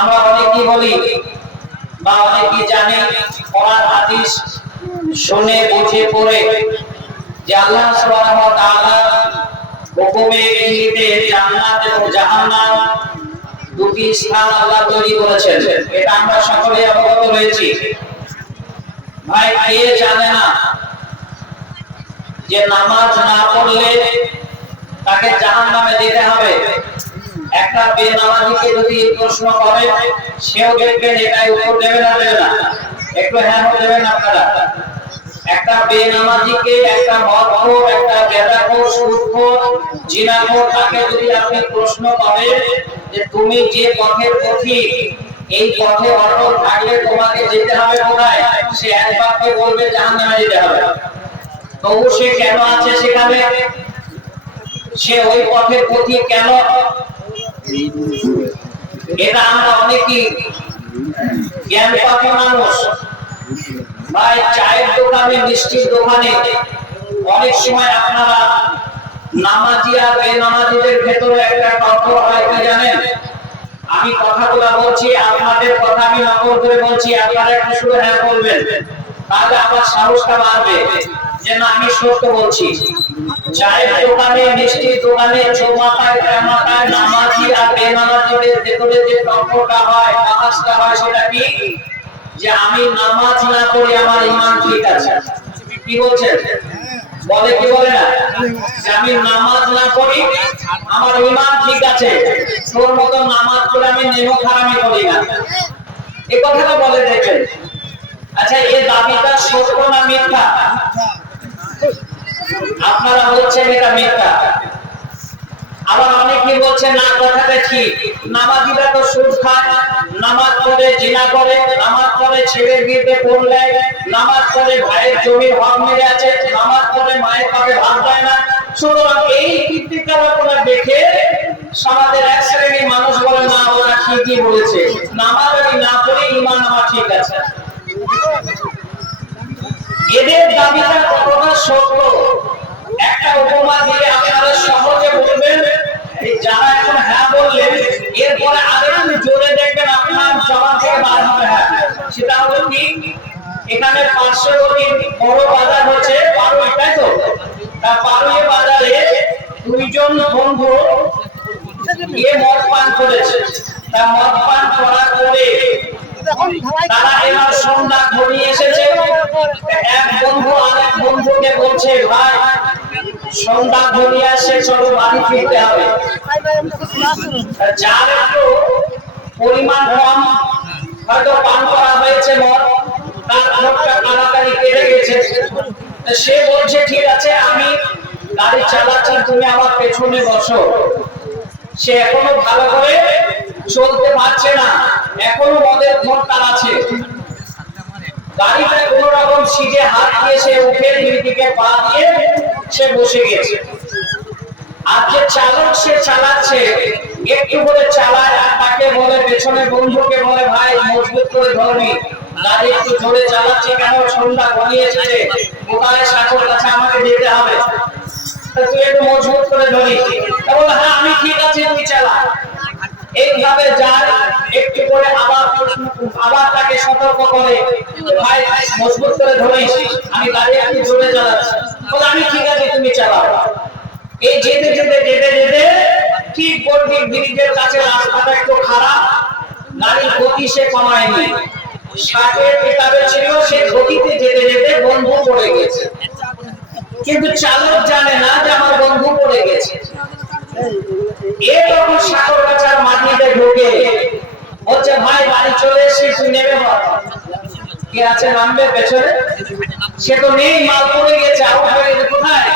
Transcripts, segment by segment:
আমরা অনেকেই বলি? বা অনেকেই জানি? কোরআন, হাদিস শুনে, বুঝে, পড়ে যে আল্লাহ সুবহানাহু ওয়া তাআলা হুকুমে ইঙ্গিতে জান্নাত এবং জাহান্নাম দুটি স্থান আল্লাহ তৈরি করেছেন। এটা আমরা সকলে অবগত রয়েছি। ভাই, কে জানে না যে নামাজ না পড়লে তাকে জাহান্নামে যেতে হবে? একটা বেনামাজিকে যদি প্রশ্ন করে সেও দেখবেন এটাই উত্তর দেবে না দেবে না। একটু হ্যাঁ দেবেন আপনারা। একটা বেনামাজিকে একটা মদখোর একটা বেদাখোর সুদখোর জিনাখোর তাকে যদি আপনি প্রশ্ন করেন যে তুমি যে পথের পথিক, এই পথে অটল থাকলে তোমাকে যেতে হবে কোথায়? সে এক বাক্যে বলবে, জাহান্নামে যেতে হবে। তবু সে কেন আছে সেখানে? সে ওই পথের পথিক কেন? এটা আমরা অনেকেই জ্ঞান পাপি মানুষ। ভাই, চায়ের দোকানে, মিষ্টির দোকানে অনেক সময় আপনারা নামাজি আর বেনামাজিদের ভেতরে একটা টক্কর হয়, কি জানেন? আমি কথাগুলো বলছি, আপনাদের কথা আমি নকল করে বলছি, আপনারা একটু শুধু হ্যাঁ বলবেন, তাহলে আমার সাহসটা বাড়বে। যে না আমি সত্য বলছি, চায়ের দোকানে, মিষ্টির দোকানে, চৌমাথায় বলে কি বলে আচ্ছা এই দাবিটা সত্য না মিথ্যা? আপনারা বলছেন এটা মিথ্যা। আবার অনেকে বলছে না, কথাটা ঠিক। নামাজিরা তো সুদ খায়, নামাজ পড়ে জিনা করে, নামাজ পড়ে ছেলের বিয়েতে পড়লে নামাজ পড়ে ভাইয়ের জমির হক মেরে আছে, নামাজ পড়ে মায়ের পাবে ভাগ দেয় না। সুতরাং এই কীর্তিকার আপনারা দেখে সমাজের এক শ্রেণির মানুষ বলে, না, ওরা ঠিকই বলেছে। নামাজ আমি না পড়ে ইমান আমার ঠিক আছে। এদের দাবিটা কতটা সত্য? একটা উপমা দিয়ে আপনারা সহজে বলবেন যারা এখন হ্যাঁ বললেন, এরপরে আরেকটু জোরে দেখবেন আপনার জবান থেকে বার হবে হ্যাঁ। সেটা হলো কি? এখানে পার্শ্ববর্তী বড় বাজার হচ্ছে পারুই, তাই তো? তা পারুই বাজারে দুইজন বন্ধু গিয়ে মদ পান করেছে। তা মদ পান করার পরে তারা এবার সন্ধ্যা ঘনিয়ে এসেছে। এক বন্ধু আরেক বন্ধুকে বলছে ভাই সন্ধ্যা ঘনিয়ে আসছে চলো বাড়ি ফিরতে হবে। যার একটু পরিমাণ কম হয়তো পান করা হয়েছে মদ তার মুখটা তাড়াতাড়ি কেটে গেছে। সে বলছে ঠিক আছে আমি গাড়ি চালাচ্ছি তুমি আমার পেছনে বসো। সে এখনও ভালো করে চলতে পারছে না। এখনও মদের ঘর তার আছে। গাড়িটা কোন রকম সিটে হাত দিয়ে সে উঠে দিকে পা দিয়ে সে বসে গেছে। আর যে চালক সে চালাচ্ছে, একটু করে চালায় আর তাকে বলে, পেছনে বন্ধুকে বলে, ভাই, মজবুত করে ধরবি। গাড়ি একটু জোরে চালাচ্ছে কেন? সন্ধ্যা ঘনিয়ে কোথায় কাছে আমাকে যেতে হবে। তুই একটু মজবুত করে ধরিস। বলে হ্যাঁ আমি ঠিক আছে, তুই চালা। এইভাবে যায় একটু আবার আবার তাকে সতর্ক করে? ভাই মজবুত করে ধরিস, আমি গাড়ি একটু জোরে চালাচ্ছি। বলে, আমি ঠিক আছে, তুমি চালাও। এই যেতে যেতে যেতে যেতে ঠিক ব্রিজের কাছে রাস্তাটা একটু খারাপ গতি সে কমায়নি। ষাটের পিতাবে ছিল, সে গতিতে যেতে যেতে বন্ধু পড়ে গেছে। কিন্তু চালক জানে না যে আমার বন্ধু পড়ে গেছে। এ তখন সাগর গাছার মাটিতে ঢুকে। বলছে, ভাই, বাড়ি চলে এসেছি তুই নেমে কে আছে নামবে পেছনে? সে তো নেই, মাল পড়ে গেছে আউট হয়ে গেছে, কোথায়?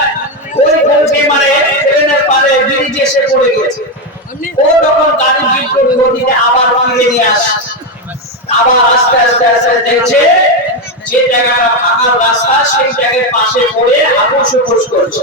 ওই পৌঁছে মানে ট্রেনের পারে, ব্রিজে এসে পড়ে গেছে। ও তখন গাড়ি বিদ্যুৎ গতিতে আবার ফিরে নিয়ে আসে। আবার আস্তে আস্তে আস্তে দেখছে, যে জায়গাটা রাস্তা, সেই জায়গার পাশে পড়ে উপোস করছে।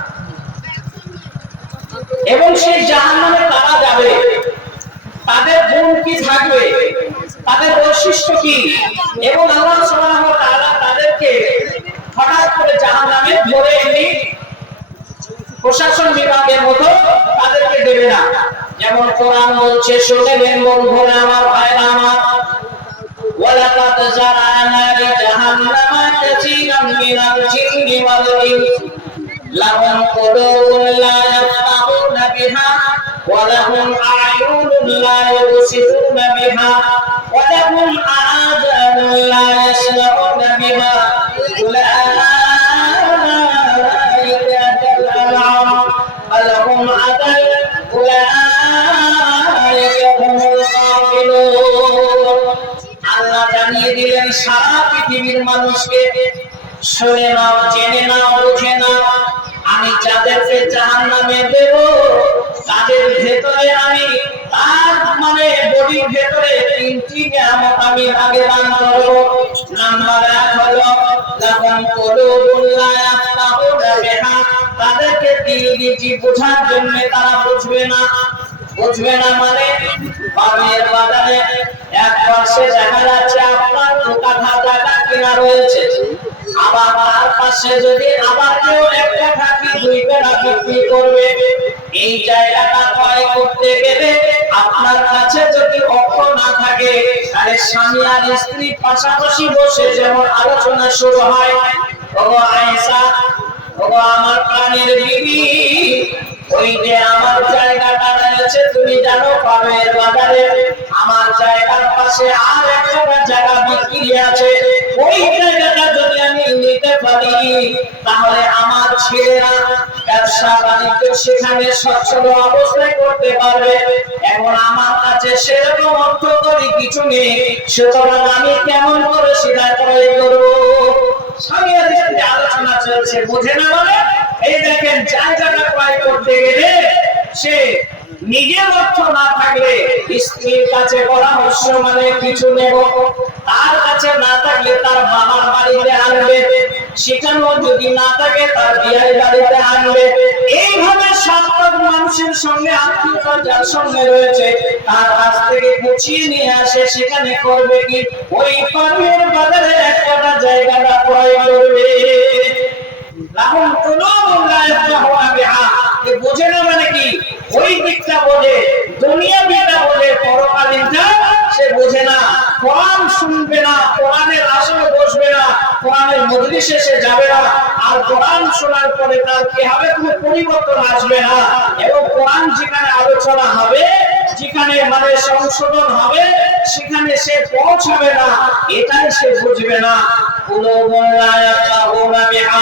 এবং সেই জাহান্নামে তারা যাবে। তাদের গুণ কি থাকবে? তাদের বৈশিষ্ট্য কি? এবং আল্লাহ সুবহানাহু ওয়া তাআলা তাদেরকে হঠাৎ করে জাহান্নামে ধরে এনে প্রশাসন বিভাগের মতো তাদেরকে দেবে না। যেমন কোরআন বলছে শুনেবেন বন্ধুরা আমার ভাইরা আমার, ওয়ালাকাদ জারানা লি জাহান্নামা কাসীরাম মিনাল জিন্নি ওয়াল ইনস, লাহুম কুলুব ولهم أعين لا يبصرون بها ولهم آذان لا يسمعون بها মানে ভেতরে তিনটি নিয়ামত আমি আগে দান নাম্বার এক হলো লাকুম কুলুবুল তাদেরকে দিল দিয়েছি বোঝার জন্য তারা বুঝবে না। বুঝবে না মানে বাবির বাগানে এক পাশে দেখা যাচ্ছে আপনার দু কাঠা জায়গা কেনা রয়েছে। আবার পাশে যদি আবার কেউ এক কাঠা কি দুই কাঠা বিক্রি করবে। এই জায়গাটা ক্রয় করতে গেলে আপনার কাছে যদি অর্থ না থাকে, তাহলে স্বামী আর স্ত্রী পাশাপাশি বসে যেমন আলোচনা শুরু হয় ও আয়েশা ও আমার প্রাণের বিবি, ওই যে আমার জায়গাটা রয়েছে, তুমি জানো পাবের বাজারে, আমার জায়গার পাশে আর একটা জায়গা বিক্রি আছে, ওই জায়গাটা পারি তাহলে আমার ছেলেরা ব্যবসা বাণিজ্য সেখানে সচ্ছল অবস্থায় করতে পারবে। এখন আমার কাছে সেরকম অর্থ করি কিছু নেই, সুতরাং আমি কেমন করে সেটা ক্রয় করব? স্বামী আলোচনা চলছে, বোঝে না বলে? এই দেখেন জায়গাটা ক্রয় করতে গেলে সে নিজের অর্থ না থাকলে স্ত্রীর কাছে পরামর্শ মানে কিছু নেব। তার কাছে না থাকলে তার বাবার বাড়িতে আনবে। সেখানেও যদি না থাকে, তার বিয়ের বাড়িতে আনবে। এইভাবে সাতটা মানুষের সঙ্গে আত্মীয়তা যার সঙ্গে রয়েছে, তার কাছ থেকে গুছিয়ে নিয়ে আসে, সেখানে করবে কি? ওই পানির বাজারে একটা জায়গাটা ক্রয় করবে। লাহুম লা ইয়াফকাহুনা বিহা বোঝে না মানে কি? ওই দিকটা বোঝে দুনিয়া বিটা বোঝে পরকালীনটা সে বোঝে না। কোরআন শুনবে না, কোরআনের আসরে বসবে না, কোরআনের মজলিসে সে যাবে না। আর কোরআন শোনার পরে তার কি হবে কোনো পরিবর্তন আসবে না। এবং কোরআন যেখানে আলোচনা হবে, যেখানে মানে সংশোধন হবে, সেখানে সে পৌঁছাবে না। এটাই সে বুঝবে না। কুলুবুন লা ইয়াফকাহুনা বিহা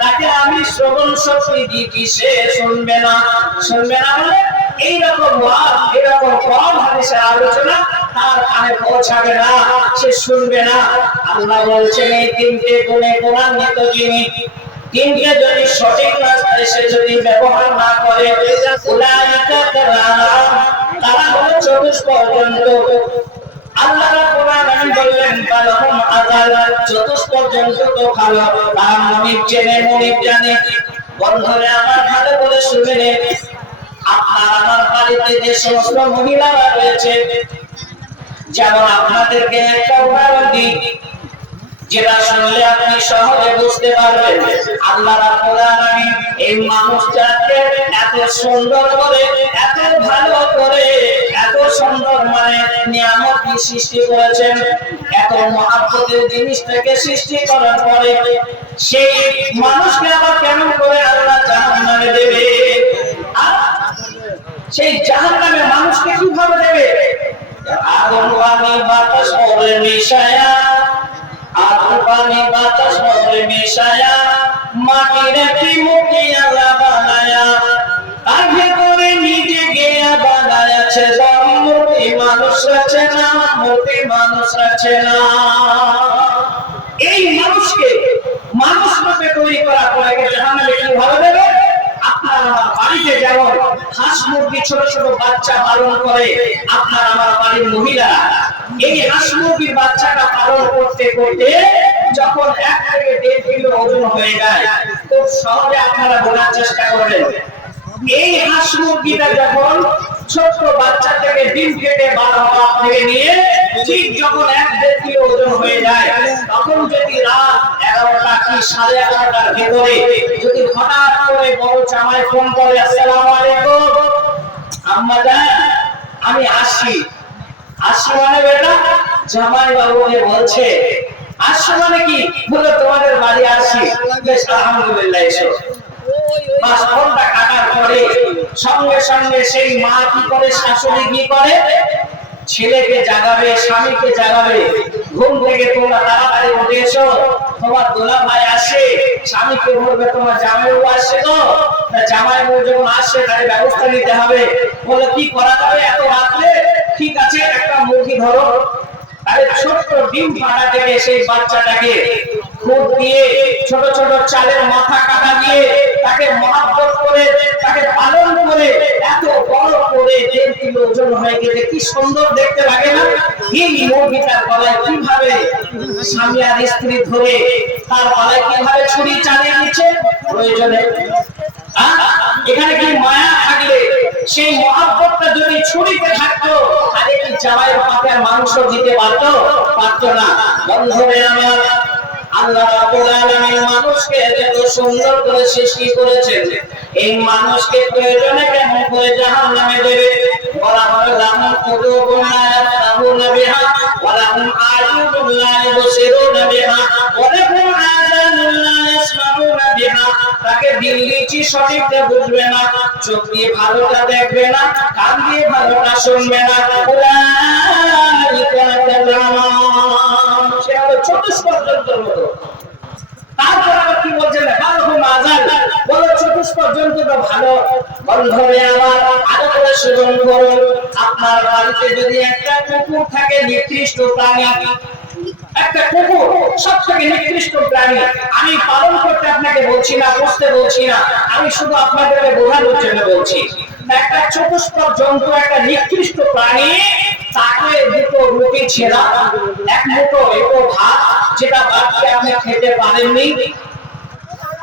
তাকে আমি শ্রবণ শক্তি দিয়েছি, সে শুনবে না। শুনবে না মানে এইরকম ওয়াজ এরকম কোরআন হাদিসের আলোচনা তার কানে পৌঁছাবে না, সে শুনবে না। আল্লাহ বলছেন, এই তিনটে গুণে গুণান্বিত যিনি তিনকে যদি সঠিক রাস্তায় সে যদি ব্যবহার না করে তারা হলো আলামিন বললেন বালাহুম আযাল চতুষ পর্যন্ত তো ভালো তারা মনিব চেনে, মনিব জানে। বন্ধরে আমার ভালো করে শুনে আপনার আমার বাড়িতে যে সমস্ত মহিলারা রয়েছে, যেমন আপনাদেরকে একটা উদাহরণ দিই। যেটা শুনলে আপনি সহজে বুঝতে পারবেন, আল্লাহ এই মানুষটাকে এত সুন্দর করে, এত ভালো করে, এত সুন্দর মানে নিয়ামত সৃষ্টি করেছেন। এত মহাব্বতের জিনিসটাকে সৃষ্টি করার পরে সেই মানুষকে আবার কেমন করে আল্লাহ জাহান্নামে দেবে? সেই জাহান্নামে মানুষকে কীভাবে দেবে? আগুন বাতাস পরে মিশায়া পানি বাতাস পরে মিশায়া, মাটির একটি মুখি আল্লাহ বানায়া। তার ভেতরে নিজে গিয়া বানায়াছে মূর্তি মানুষ আছে না, মূর্তি মানুষ আছে না। এই মানুষকে মানুষ রূপে তৈরি করার পরে জাহান্নামে কীভাবে দেবে? আপনার আমার বাড়িতে যেমন হাঁস মুরগি ছোট ছোট বাচ্চা পালন করে, আপনার আমার বাড়ির মহিলা এই হাঁস মুরগির বাচ্চাটা পালন করতে করতে যখন এক থেকে দেড় কিলো ওজন হয়ে যায়, খুব সহজে আপনারা বোঝার চেষ্টা করবেন। এই হাঁস মুরগিটা যখন ছোট্ট বাচ্চা থেকে ডিম কেটে বার হওয়া থেকে নিয়ে ঠিক যখন এক দেড় কিলো ওজন হয়ে যায়, তখন যদি রাত এগারোটা কি সাড়ে এগারোটার ভেতরে যদি হঠাৎ করে বড় জামাই ফোন করে, আসসালামু আলাইকুম। আম্মা আমি আসি। আসি মানে বেটা? জামাই বাবু বলছে আসছো মানে কি? বলে তোমাদের বাড়ি আসি আলহামদুলিল্লাহ, এসো। ঘণ্টা কাটার পরে সঙ্গে সঙ্গে সেই মা কি করে, শাশুড়ি কি করে? ছেলেকে জাগাবে, স্বামীকে জাগাবে। ঘুম থেকে তোমরা তাড়াতাড়ি উঠে এসো। তোমার দোলা ভাই আসে, স্বামীকে বলবে, তোমার জামাইও আসছে তা? জামাই বউ যখন আসছে তার ব্যবস্থা নিতে হবে। বলে, কি করা যাবে এত রাত্রে? ঠিক আছে, একটা মুরগি ধরো। মুরগিটার গলায় কীভাবে স্বামী আর স্ত্রী ধরে, তার গলায় কীভাবে ছুরি চালিয়ে দিচ্ছে? প্রয়োজনে? এখানে কি মায়া থাকলে সেই মহাব্বতটা যদি ছুরিতে থাকতো আরে কি জামাইয়ের পাপের মাংস দিতে পারতো? পারতো না। বন্ধুরে আমার, আল্লাহ রাব্বুল আলামিন মানুষকে এত সুন্দর করে সৃষ্টি করেছেন। এই মানুষকে প্রয়োজনে করে জাহান্নামে দেবে? বলা লাহুম ওয়া লাহুম বিহা, ওয়া লাহুম বিহা। তাকে সঠিকটা বুঝবে না। চোখ দিয়ে ভালোটা দেখবে না কান দিয়ে ভালোটা শুনবে না। সে হলো মতো। তারপর আবার কি বলছেন বালহুম আজাল বলো চতুষ পর্যন্ত তো ভালো বন্ধনে আমার। আরও করে সেবন করুন আপনার বাড়িতে যদি একটা কুকুর থাকে, নিকৃষ্ট প্রাণী একটা কুকুর সব থেকে নিকৃষ্ট প্রাণী। আমি পালন করতে আপনাকে বলছি না, বুঝতে বলছি না। আমি শুধু আপনাদেরকে বোঝানোর জন্য বলছি। একটা চতুষ্পদ জন্তু, একটা নিকৃষ্ট প্রাণী, তাকে দুটো রুটি, ছেঁড়া, এক মুঠো এটো ভাত, যেটা বাচ্চা আপনি খেতে পারেননি।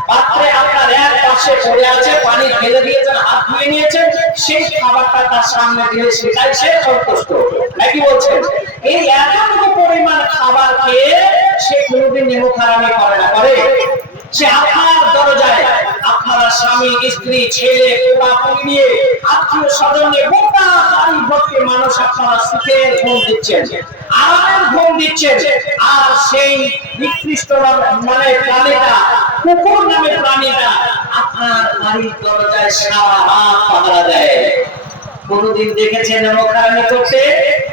পাত্রে আপনার এক পাশে পড়ে আছে, পানি ফেলে দিয়েছেন, হাত ধুয়ে নিয়েছেন, সেই খাবারটা তার সামনে দিলে সেটাই সে সন্তুষ্ট। নাকি বলছেন এই এতটুকু পরিমাণ খাবার খেয়ে সে কোনোদিন নেমুখ হারামি করে না, করে। সে আপনার দরজায় আপনারা স্বামী, স্ত্রী, ছেলে পোড়া নিয়ে আত্মীয় স্বজন গোটা বাড়ি ভর্তি মানুষ আপনারা সুখের ঘুম দিচ্ছেন, আরামের ঘুম দিচ্ছেন, আর সেই নিকৃষ্ট মানে প্রাণীটা, কুকুর নামে প্রাণীটা আপনার বাড়ির দরজায় সারা রাত পাহারা দেয়। কোনদিন দেখেছেন নমকারানি করতে?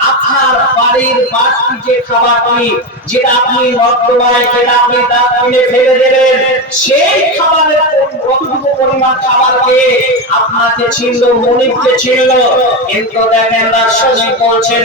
আপনার বাড়ির বাড়তি যে খাবারটি যেটা আপনি বর্তমানে যেটা আপনি কিনে ফেলে দেবেন, সেই খাবারের কতটুকু পরিমাণ খাবার খেয়ে আপনাকে ছিল মনিপকে ছিল কিন্তু দেখেন রাজশাসী বলছেন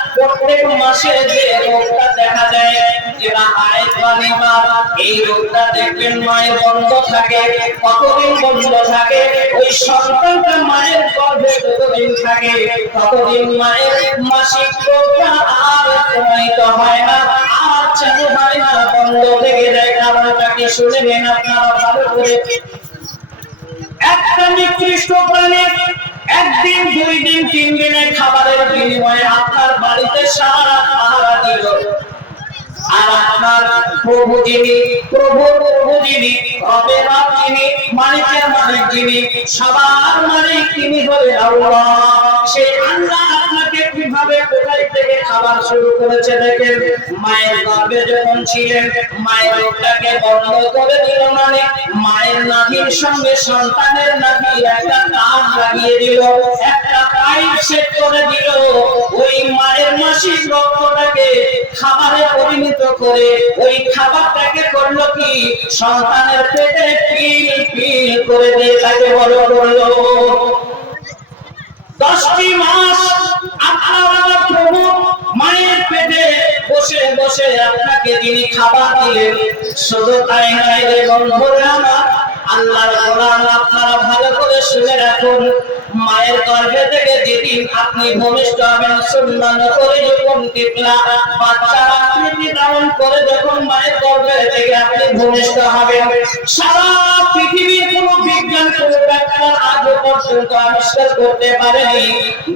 প্রত্যেক মাসে যে রোগটা দেখা দেয় যেটা আয় পানি বা এই রোগটা দেখবেন মায়ের বন্ধ থাকে, কতদিন বন্ধ থাকে, ওই সন্তানটা মায়ের গর্ভে যতদিন থাকে, ততদিন মায়ের মাসিক রোগটা আর প্রমাণিত হয় না, আর চালু হয় না বন্ধ থেকে যায়, কারণটা কি শুনে নেন আপনারা ভালো করে? একটা নিকৃষ্ট প্রাণী একদিন দুই দিন তিন দিনের খাবারের বিনিময়ে আপনার বাড়িতে সারা পাহারা দিল। আর আপনার প্রভু যিনি, প্রভু প্রভু যিনি যিনি, মালিকের মালিক যিনি, সবার মালিক তিনি হলেন আল্লাহ। সেই আল্লাহ আপনাকে কীভাবে কোথায় থেকে খাবার শুরু করেছে দেখেন? মায়ের গর্ভে যখন ছিলেন, মায়ের রোগটাকে বন্ধ করে দিল মানে মায়ের নাভির সঙ্গে সন্তানের নাভি একটা তার লাগিয়ে দিল, একটা পাইপ সেট করে দিল। ওই মায়ের মাসিক রক্তটাকে খাবারে পরিণত করে ওই খাবারটাকে করল কি? সন্তানের পেটে পিল পিল করে দিয়ে তাকে বড় করল। দশটি মাস আপনার প্রভু মায়ের পেটে বসে বসে আপনাকে তিনি খাবার দিলেন, শুধু তাই নয় রে বন্ধুরা আল্লাহর কোরআন আপনারা ভালো করে শুনে রাখুন। মায়ের গর্ভে থেকে যেদিন আপনি ভূমিষ্ঠ হবেন সুন্নান করে যখন টিপলা বাচ্চা আকৃতি ধারণ করে যখন মায়ের গর্ভে থেকে আপনি ভূমিষ্ঠ হবেন, সারা পৃথিবীর কোন বিজ্ঞান, কোন ডাক্তার আজও পর্যন্ত আবিষ্কার করতে পারেনি,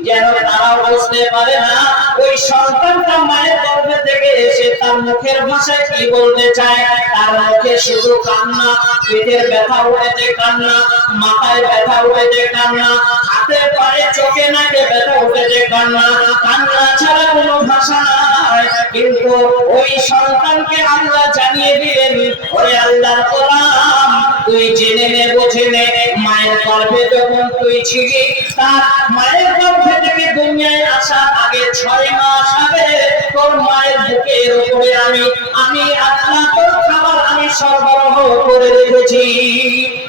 যেন তারা বুঝতে পারে না, ওই সন্তানটা মায়ের গর্ভে থেকে এসে তার মুখের ভাষায় কি বলতে চায়, তার মুখে শুধু কান্না, পেটের ব্যথা উঠেছে কান্না, মাথায় ব্যথা উঠেছে কান্না হাতে পায়ে চোখে নাকে ব্যথা উঠেছে কান্না কান্না ছাড়া কোনো ভাষা নাই। কিন্তু ওই সন্তানকে আল্লাহ জানিয়ে দিলেন ওই আল্লাহর গোলাম, তুই জেনে নে, বুঝে নে, মায়ের গর্ভে যখন তুই ছিলি, তার মায়ের গর্ভে থেকে দুনিয়ায় আসার আগে ছয় মাস আগে তোর মায়ের বুকের উপরে আমি আমি আল্লাহ তোর খাবার আমি সরবরাহ করে রেখেছি।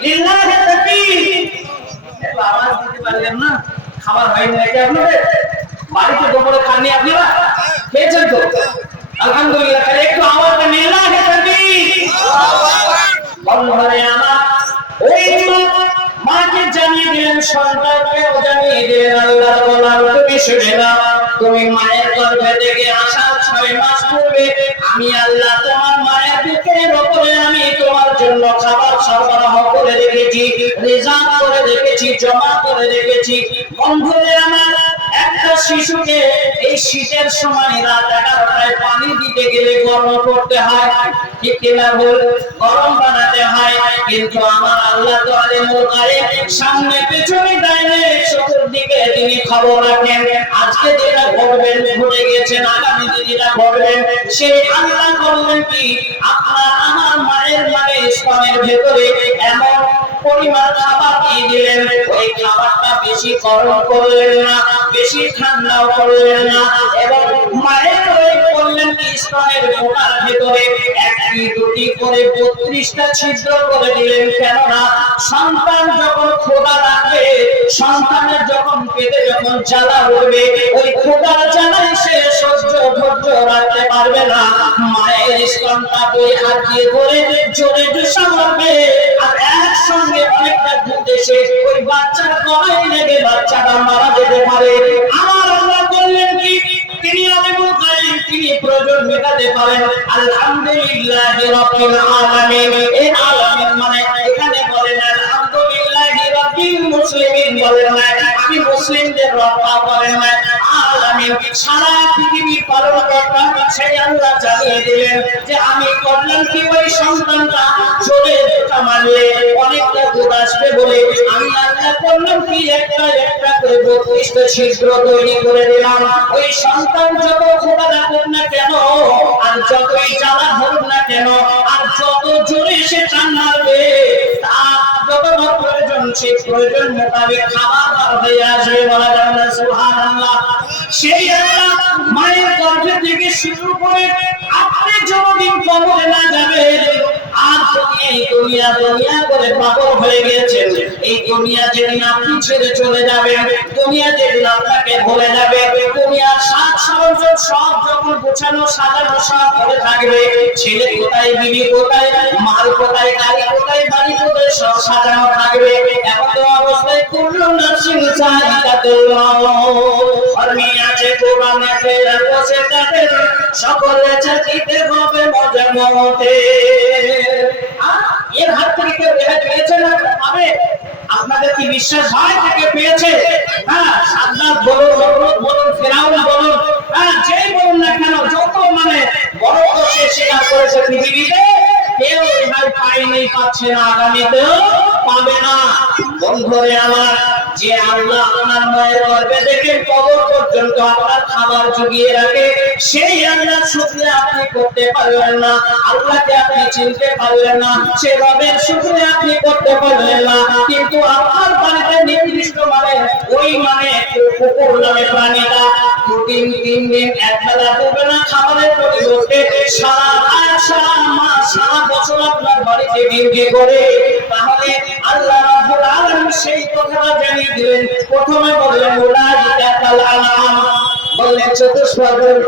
লিল্লাহি তাকবীর। একটু আওয়াজ দিতে পারলেন না? খাবার হয়নি নাকি আপনাদের বাড়িতে দুপুরে খাননি আপনারা খেয়েছেন তো? আলহামদুলিল্লাহ, তাহলে একটু তাকবীর। বন্ধুরে, আমার ওই মাকে জানিয়ে দিলেন সন্তানকে জানিয়ে দিলেন, আল্লাহর গোলাম। তুমি শুনে তুমি মায়ের গর্ভে থেকে আসার ছয় মাস পূর্বে আমি আল্লাহ তোমার মায়ের বুকের ওপরে আমি তোমার জন্য খাবার সরবরাহ করে রেখেছি রিজার্ভ করে রেখেছি, জমা করে রেখেছি। বন্ধুরে আমার শিশুকে এই শীতের সময় রাত এগারোটায় পানি দিতে গেলে গরম করতে হয়। গরম বানাতে হয়। কিন্তু আমার আল্লাহ সামনে পেছনে ডাইনে চতুর্দিকে তিনি খবর রাখেন। আজকে যেটা ঘটবেন ঘটে গেছেন আগামী দিন ঘটবেন সেই আল্লাহ বললেন কি? আপনার আমার মায়ের মানে স্তনের ভেতরে এমন পরিমাণ খাবার দিয়ে দিলেন। ওই খাবারটা বেশি গরম করলেন না, বেশি ঠান্ডাও করলেন না। এবং মায়ের ওই বললেন কি স্তনের গোটার ভেতরে একটি, দুটি করে বত্রিশটা ছিদ্র করে দিলেন। কেননা সন্তান যখন খোদা রাখবে, সন্তানের যখন পেটে যখন জ্বালা উঠবে, ওই খোদার জ্বালায় সে সহ্য ধৈর্য রাখতে পারবে না। মায়ের স্তনটা বই হাত দিয়ে ধরে জোরে জুসা মারবে আর একসঙ্গে অনেকটা দুধ এসে ওই বাচ্চার গলায় লেগে বাচ্চাটা মারা যেতে পারে। আমার আল্লাহ বললেন কি তিনি আলিমুল গায়ব তিনি প্রয়োজন মেটাতে পারেন। আলহামদুলিল্লাহ রাব্বিল আলামিন। এই আলামিন মানে এখানে বলেন, আলহামদুলিল্লাহি রাব্বিল মুসলিমিন বলেন না আমি মুসলিমদের রব্বা বলেন না সারা আল্লাহ জানিয়ে দিলেন যে আমি করলাম কি ওই সন্তানটা চলে অনেকটা দুধ আসবে বলে আমি আল্লাহ করলাম কি একটা একটা করে ছিদ্র তৈরি করে দিলাম। ওই সন্তান যত খোদা রাখুক না কেন, আর যতই জ্বালা হোক না কেন, আর যত জোরে সে টান মারবে যতটা প্রয়োজন সে প্রয়োজন মোতাবেক খাবার বার হয়ে আসবে বলা যাবে না, সুবহানাল্লাহ। সেই আল্লাহ মায়ের গর্ভে থেকে শুরু করে আপনি যতদিন কবরে না যাবেন আপনি ছেড়ে চলে যাবেন, দুনিয়া যেদিন আপনাকে ভুলে যাবে, দুনিয়ার সরঞ্জাম সব যখন গোছানো সাজানো সব করে থাকবে, ছেলে কোথায়, বিবি কোথায়, মাল কোথায়, গাড়ি কোথায়, বাড়ি কোথায়, সব সাজানো থাকবে। এমন তো অবস্থায় কুল্লু নার্সিং চাহিদাতুল ধর্মী আছে, কোরআন আছে বসে তাদের সকলে চাইতে হবে মজার মতে। এর হাত থেকে কেউ রেহাই পেয়েছে না? পাবে? আপনাদের কি বিশ্বাস হয় থেকে পেয়েছে? হ্যাঁ সাদ্দাত বলুন বলুন, ফেরাউন বলুন যেই বলুন না কেন, যত মানে বড় সে স্বীকার করেছে পৃথিবীতে, কেউ রেহাই পায়নি, পাচ্ছে না আগামীতেও, পাবে না। বন্ধুরে আমার, যে আল্লাহ আপনার মায়ের গর্ভে থেকে কবর পর্যন্ত আপনার খাবার জুগিয়ে রাখে, সেই আল্লাহ শুকরিয়া আপনি করতে পারবেন না। আল্লাহকে আপনি চিনতে পারবেন না, সে রবের শুকরিয়া আপনি করতে পারবেন না। কিন্তু আপনার বাড়িতে নির্দিষ্ট মানে ওই মানে কুকুর নামে প্রাণীটা দুদিন তিন দিন এক বেলা দেবে না খাবারের পরিবর্তে সারা সারা মাস, সারা বছর আপনার বাড়িতে ডিউটি করে তাহলে আল্লাহ রাব্বুল আলামিন সেই কথাটা জানিয়ে দিলেন। প্রথমে বললেন, উলাইকা কাল আনাম বললেন চতুষ্পদর্গ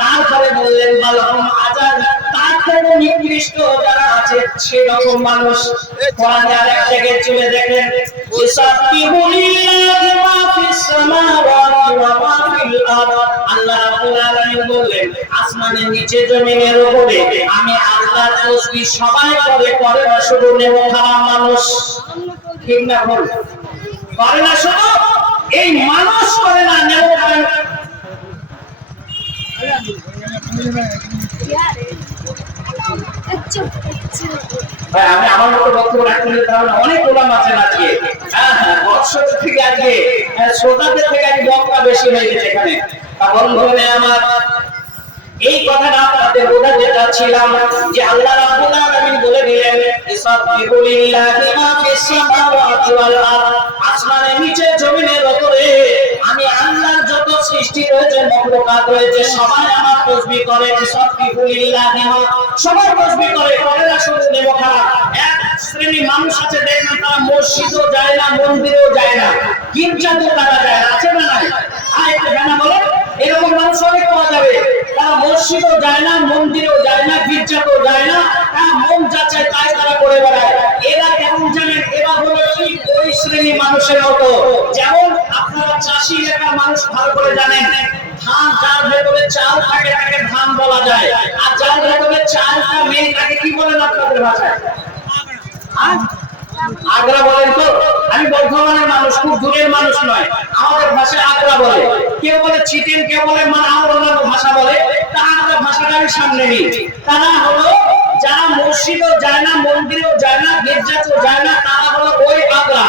তারপরে বললেন বালহম আজাদ তার নিকৃষ্ট যারা আছে, সেরকম মানুষ। কোরআনে আরেক জায়গায় চলে দেখেন মা আসমানের নিচে জমিনের উপরে। আমি আল্লাহর তসবিহ সবাই করে করে না শুধু নেব খারাপ মানুষ। ঠিক না ভুল? করে না শুধু এই মানুষ করে না নেব আমার বক্তব্য আজকে হ্যাঁ হ্যাঁ হ্যাঁ, বেশি হয়ে গেছে এখানে। আমার এই কথাটা আপনাদের বোঝাতে চাচ্ছিলাম যে আল্লাহ রাব্বুল আলামিন বলে দিলেন, ইসাব্বিহু লিল্লাহি মা ফিস সামাওয়াতি ওয়াল আরদ। আসমানের নিচে জমিনের উপরে আমি আল্লাহর যত সৃষ্টি রয়েছে, মখলুকাত রয়েছে, সবাই আমার তাসবিহ করে, ইসাব্বিহু লিল্লাহি মা সবাই তাসবিহ করে করে না শুধু নেব খারাপ এক শ্রেণি মানুষ আছে, দেখবেন তারা মসজিদও যায় না, মন্দিরেও যায় না, গির্জাতেও তারা যায় আছে না নাই? আর একটু বলো, এরকম মানুষ অনেক পাওয়া যাবে। তারা মসজিদও যায় না, মন্দিরেও যায় না, গির্জাতেও যায় না, তারা মন যাচ্ছে তাই তারা করে বেড়ায়। এরা কেমন জানেন? এরা হলো ওই শ্রেণি মানুষের মতো। যেমন আপনারা চাষি এলাকার মানুষ ভালো করে জানেন, ধান যার ভেতরে চাল থাকে তাকে ধান বলা যায়। আর যার ভেতরে চালটা নেই তাকে কি বলেন আপনাদের ভাষায়? হ্যাঁ? আগ্রা বলেন তো, আমি বর্ধমানের মানুষ, খুব দূরের মানুষ নয়। আমাদের ভাষায় আগ্রা বলে। কেউ বলে চিকেন কেউ বলে মানে আমার অন্যান্য ভাষা বলে। তা আগ্রা ভাষাটা আমি সামনে নিই। তারা হলো যারা মসজিদও যায় না মন্দিরেও যায় না গির্জাতেও যায় না, তারা হলো ওই আগ্রা।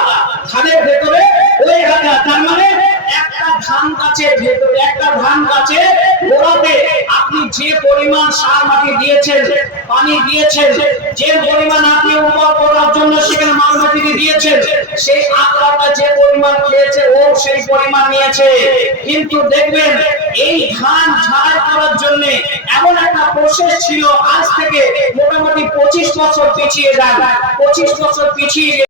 ধানের ভেতরে ওই আগ্রা। তার মানে একটা ধান গাছের ভেতরে, একটা ধান আপনি যে পরিমাণ সার মাটি দিয়েছেন, পানি দিয়েছেন, যে পরিমাণ আপনি উপর করার জন্য সেখানে মাল দিয়েছেন, সেই যে পরিমাণ খেয়েছে, ও সেই পরিমাণ নিয়েছে। কিন্তু দেখবেন, এই ধান ঝাড়াই করার জন্য এমন একটা প্রসেস ছিল, আজ থেকে মোটামুটি পঁচিশ বছর পিছিয়ে যান পঁচিশ বছর পিছিয়ে